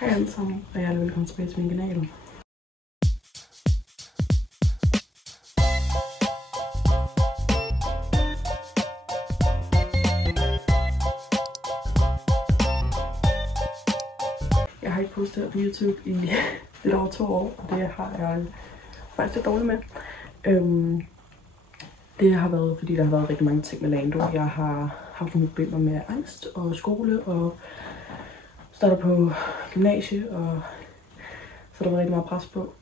Hej alle sammen, og hjertelig velkommen tilbage til min kanal. Jeg har ikke postet på YouTube i lidt over 2 år, og det har jeg faktisk lidt dårligt med. Det har været, fordi der har været rigtig mange ting med Lando. Jeg har haft nogle problemer med angst og skole, og starter på gymnasie, og så der var rigtig meget pres på.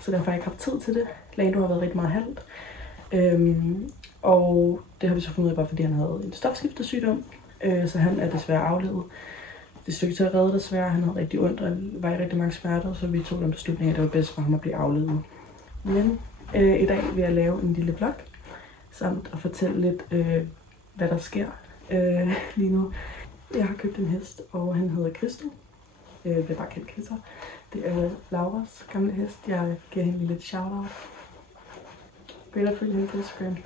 Så derfor har jeg ikke haft tid til det. Lando har været rigtig meget halvt. Og det har vi så fundet ud af, bare fordi han havde en stofskiftesygdom. Så han er desværre aflevet. Det stykke til at redde desværre. Han havde rigtig ondt og var i rigtig mange smerter, så vi tog den beslutning, at det var bedst for ham at blive aflevet. Men i dag vil jeg lave en lille vlog, samt at fortælle lidt, hvad der sker lige nu. Jeg har købt en hest, og han hedder Christo. Jeg bliver bare kendt Christo. Det er Lauras gamle hest. Jeg giver hende lige lidt shout-out. Gå ind og følge hende på Instagram.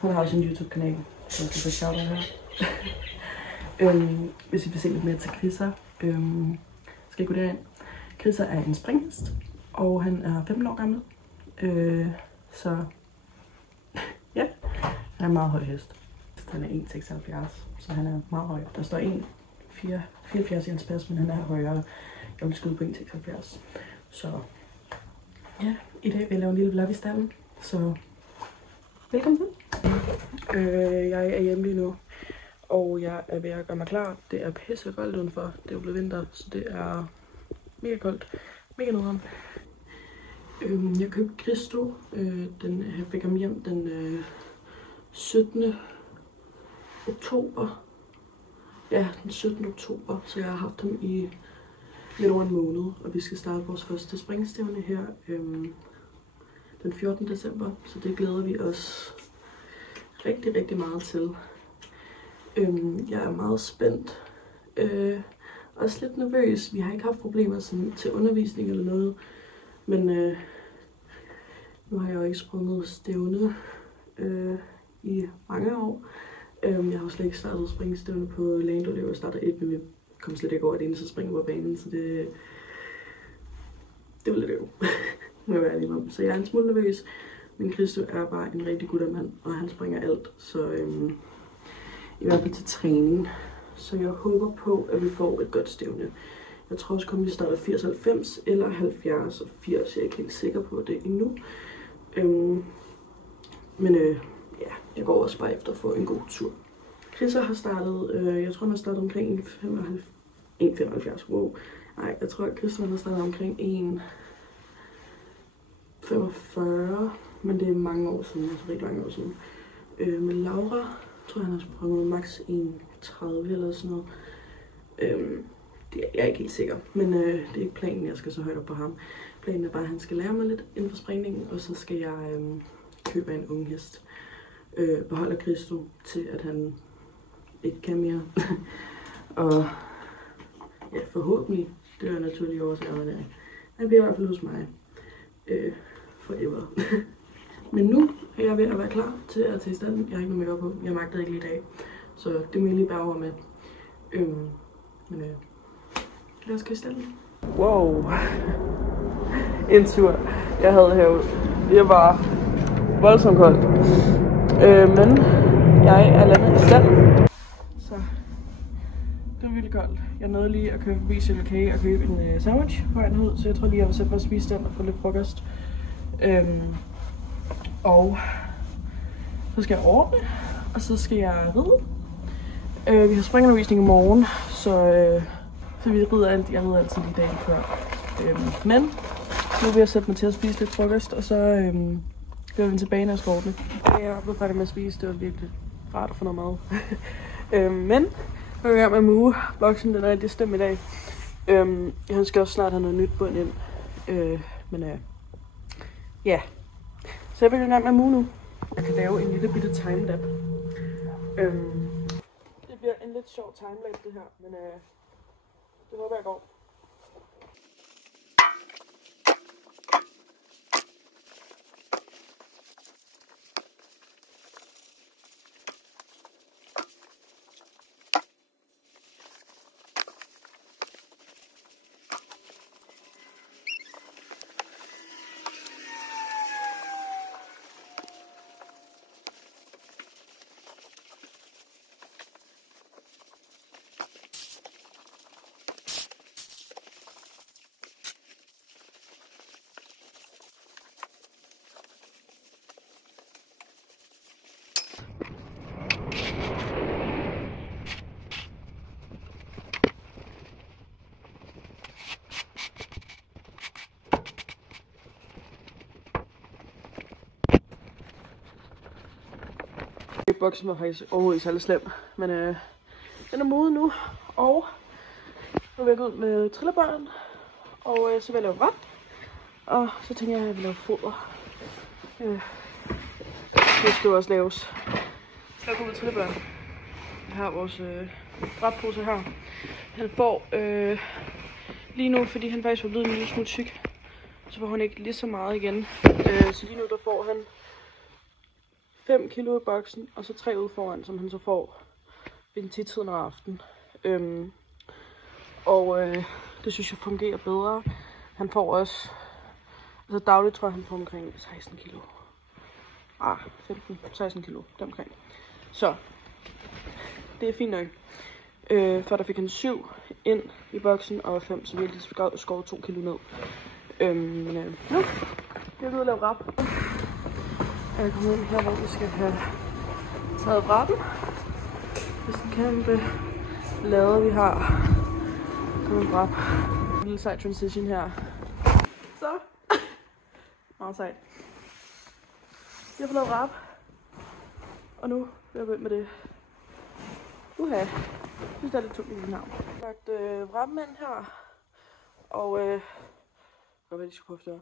Hun har også en YouTube-kanal, så jeg skal få shout-out her. Hvis I vil se lidt mere til Chrissa, skal I gå derind. Chrissa er en springhest, og han er 15 år gammel. Så ja, han er en meget høj hest. Han er 1,76, så han er meget høj. Der står 1,74 i hans pas, men han er højere. Jeg vil skyde på 1,76. Så ja, i dag vil jeg lave en lille vlog i stallen. Så velkommen til. Jeg er hjemme lige nu, og jeg er ved at gøre mig klar. Det er pisse koldt udenfor. Det er jo blevet vinter, så det er mega koldt. Mega nederen. Jeg købte Christo. Jeg fik ham hjem den 17. oktober. Ja, den 17. oktober. Så jeg har haft ham i lidt over en måned. Og vi skal starte vores første springstævne her den 14. december. Så det glæder vi os rigtig, rigtig meget til. Jeg er meget spændt. Også lidt nervøs. Vi har ikke haft problemer sådan, til undervisning eller noget. Men nu har jeg jo ikke sprunget stævne i mange år. Jeg har slet ikke startet springstævne på Lando. Det var startet 1, men vi kom slet ikke over det eneste spring på banen. Så det var lidt øv, må jeg være ærlig om. Så jeg er en smule nervøs. Men Christo er bare en rigtig god mand, og han springer alt. Så i hvert fald til træning. Så jeg håber på, at vi får et godt stævne. Jeg tror også kun, vi starter 80-90 eller 70 og 80. Jeg er ikke helt sikker på det endnu. Men ja, jeg går også bare efter at få en god tur. Chrissa har startet, jeg tror han har startet omkring 1,75. Wow. Nej, jeg tror at Chrissa har startet omkring 1,45. Men det er mange år siden, altså rigtig mange år siden. Med Laura tror jeg han har sprunget max 1,30 eller sådan noget. Jeg er ikke helt sikker, men det er ikke planen, jeg skal så højt op på ham. Planen er bare, at han skal lære mig lidt inden for springningen, og så skal jeg købe en ung hest. Beholder Christo til, at han ikke kan mere. Og ja, forhåbentlig, det er naturligt årsager, men han bliver i hvert fald hos mig forever. Men nu er jeg ved at være klar til at tage i stallen. Jeg har ikke noget makeup på, jeg magtede ikke lige i dag, så det må jeg lige bære over med. Men lad os gå i stallen. Wow. En tur. Jeg havde herude. Det var voldsomt koldt. Men jeg er landet i stallen. Så det var virkelig koldt. Jeg nåede lige at køre forbi Circle K og købe en sandwich på vejen ud. Så jeg tror lige, jeg vil sætte mig og spise den og få lidt frokost. Og så skal jeg ordne, og så skal jeg ride. Vi har springundervisning i morgen, så vi rider alt. Jeg rider altid lige dagen før. Men nu vil jeg sætte mig til at spise lidt frokost, og så bliver vi tilbage, når jeg skal ordne. Jeg er blevet færdig med at spise. Det var virkelig rart at få noget mad. Men nu er jeg med Moo. Vloggen den er rigtig stemt i dag. Jeg skal også snart have noget nyt bund ind. Ja. Så jeg vil i gang med Moo nu. Jeg kan lave en lille bitte timelap. Det bliver en lidt sjov timelap det her, men det håber jeg går. boksen var faktisk overhovedet ikke særlig slem. Men den er modet nu. Og nu vil jeg gå ud med trillebøren. Og så vil jeg lave ret. Og så tænker jeg, at jeg vil lave foder. Det skal jo også laves. Så jeg går ud med trillebøren. Jeg har vores brætpose her. Han får lige nu, fordi han faktisk var blevet en lille smule tyk, så får han ikke lige så meget igen. Så lige nu der får han 5 kilo i boksen, og så 3 ude foran, som han så får ved en tidtiden om aftenen. Det synes jeg fungerer bedre. Han får også, altså dagligt tror jeg, han får omkring 16 kilo. 15-16 kilo, deromkring. Så det er fint nok. For der fik han 7 ind i boksen og 5, så vi har lige skåret 2 kilo ned. Nu jeg vil ud og lave rap. Jeg er kommet ind her, hvor vi skal have taget rappen. Det er sådan en kæmpe lade, vi har. Kom en rap. En lille sej transition her. Så. Meget sejt. Jeg har fået lavet rap. Og nu vil jeg gå ind med det. Jeg synes, det er lidt tungt i min navn. Jeg har lagt rappen ind her. Og jeg ved, at de skal puffes op.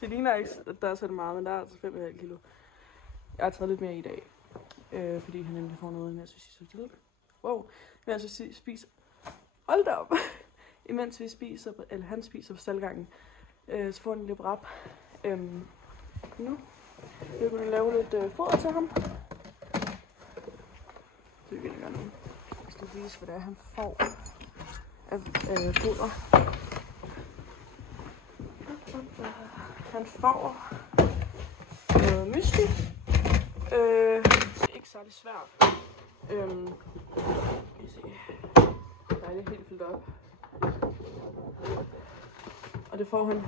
Det ligner ikke, at der er så meget, men der er altså 5,5 kilo. Jeg har taget lidt mere i dag. Fordi han nemlig får noget, mens vi spiser. Wow. Mens vi spiser. Hold da op. Imens vi spiser, eller han spiser på staldgangen, så får han en lille rap. Nu vil jeg lave lidt foder til ham. Det vil jeg gøre nu. Jeg skal vise, hvad det er, han får af foder. Han får noget mysli. Det er ikke særlig svært. Kan I se. Der er det helt fyldt op. Og det får han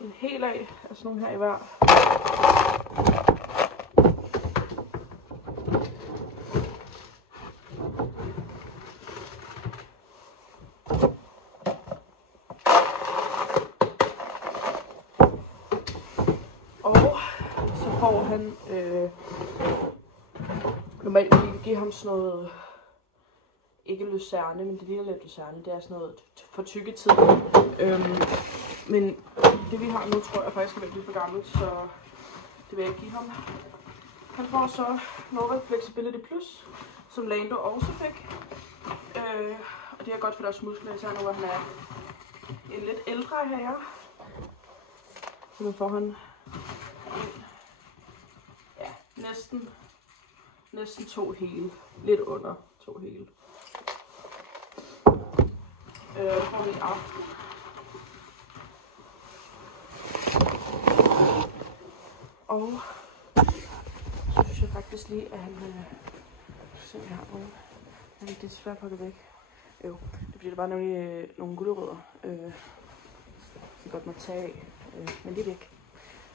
en hel af sådan nogle her i hver. Får han normalt vil vi give ham sådan noget, ikke lucerne, men det ligner lidt lucerne, det er sådan noget for tykketid. Men det vi har nu, tror jeg faktisk er ved at blive for gammelt, så det vil jeg ikke give ham. Han får så Nova Flexibility Plus, som Lando også fik. Og det er godt for deres muskler, især nu hvor han er en lidt ældre herre. Så nu får han næsten 2 hele. Lidt under 2 hele. Får vi aften. Og så synes jeg faktisk lige, at han se her nogen. Han er lidt svært pakket væk. Jo, det bliver bare nemlig nogle gulerødder. Så godt må tage af. Men det er væk.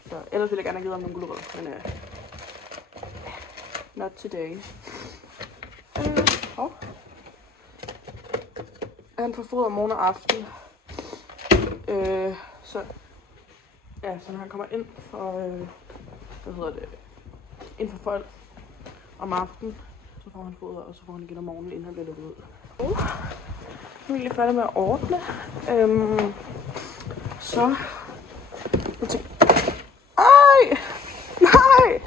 Så ellers ville jeg gerne have givet ham nogle gulerødder. Men not today. Han får foder morgen og aften. Så når han kommer ind for, ind for folk om aftenen, så får han foder, og så får han igen om morgenen, inden han bliver lukket ud. Nu er jeg lige færdig med at ordne. Så. Ej! Nej!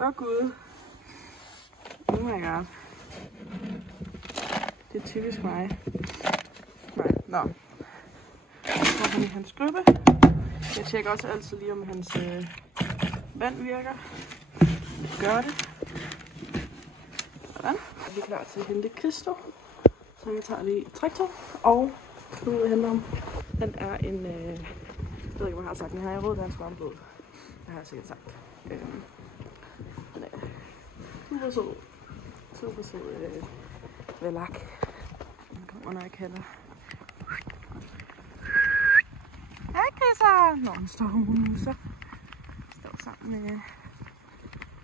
Åh gud. Oh my god. Det er typisk mig. Nej, nå. Så får han i hans skruppe. Jeg tjekker også altid lige, om hans vand virker. Gør det. Sådan. Og vi er klar til at hente Christo. Så jeg tager lige traktor og skal ud og hente ham. Den er en, jeg ved ikke, om jeg har sagt den her i rød dansk varmblod. Det har jeg sikkert sagt. Den er super sød. Super sød velak. Den kommer, når jeg kalder. Hej Chrissa! Nå, den står hun så. Står sammen med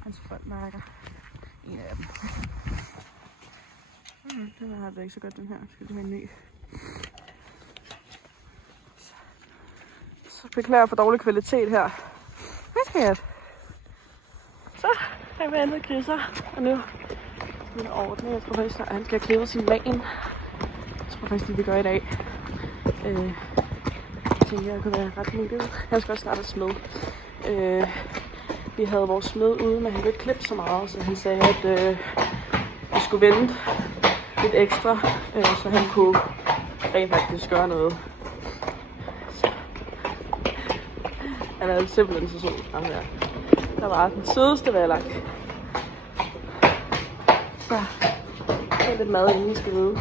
hans frontmarker. En af dem. Den har det ikke så godt, den her. Skal det have en ny. Så beklager for dårlig kvalitet her. Hvad skal jeg? Jeg ventede Chrisser, og nu min ordning. Jeg tror faktisk, at han skal klippe sin lagen. Jeg tror faktisk, det vi gør i dag. Jeg tænker, jeg kunne være ret nuttet. Jeg skal også starte at smed. Vi havde vores smed ude, men han ville ikke klippe så meget, så han sagde, at vi skulle vente lidt ekstra, så han kunne rent faktisk gøre noget. Så. Han er simpelthen så sød, ham her. Der var den sødeste valak. Så det er lidt mad, inden I skal vide.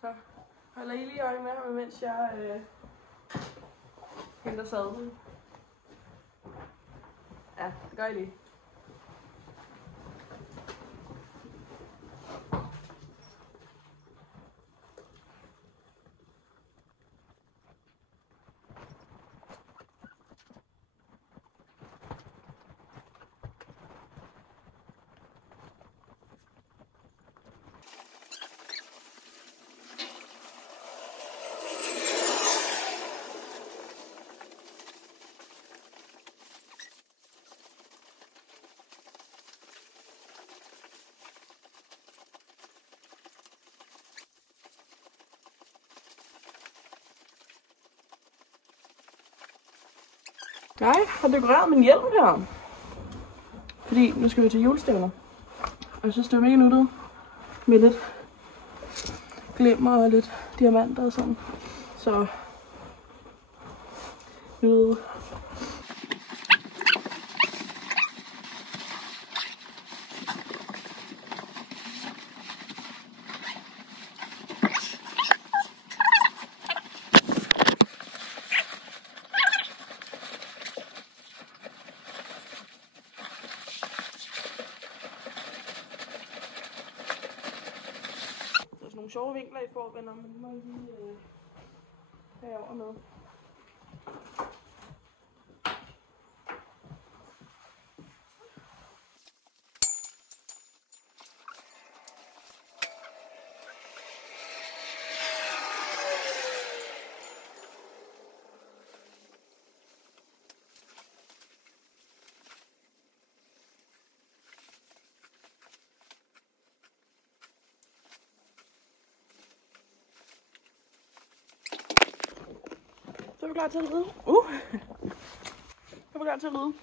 Så holder I lige øje med ham, mens jeg henter sadlen. Ja, det gør I lige. Jeg har dekoreret min hjelm her, fordi nu skal vi til julestævner. Og jeg synes, det er mega nuttet med lidt glimmer og lidt diamanter og sådan. Så nuttet. Nogle sjove vinkler I får, venner, men det må I lige have over med. Så er vi klar til at ride. Så er vi klar til at ride.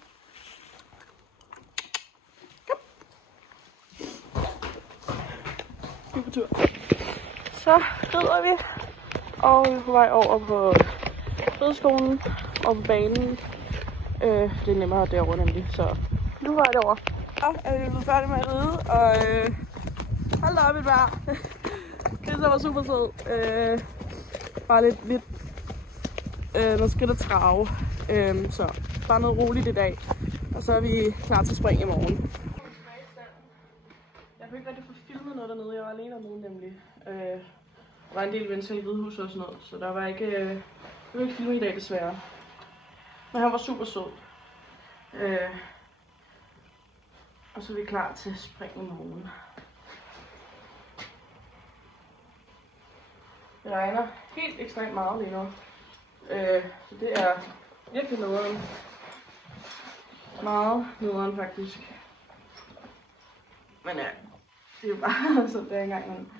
Kom. Vi er på tur. Så rider vi. Og vi er på vej over på rideskolen og på banen. Det er nemmere derovre nemlig, så nu var jeg derovre. Så er vi blevet færdige med at ride, og hold da op et vejr. Det var super sød. Bare lidt noget skridt at trave. Så bare noget roligt i dag. Og så er vi klar til spring i morgen. Jeg kan ikke rigtig få filmet alene om ugen nemlig. Der var en del mennesker i Hvidehus og sådan noget, så der var ikke film i dag desværre. Men han var super sød. Og så er vi klar til spring i morgen. Det regner helt ekstremt meget lige nu. Så det er virkelig nederen. Meget nederen faktisk. Men ja, det er jo bare sådan, det er engang,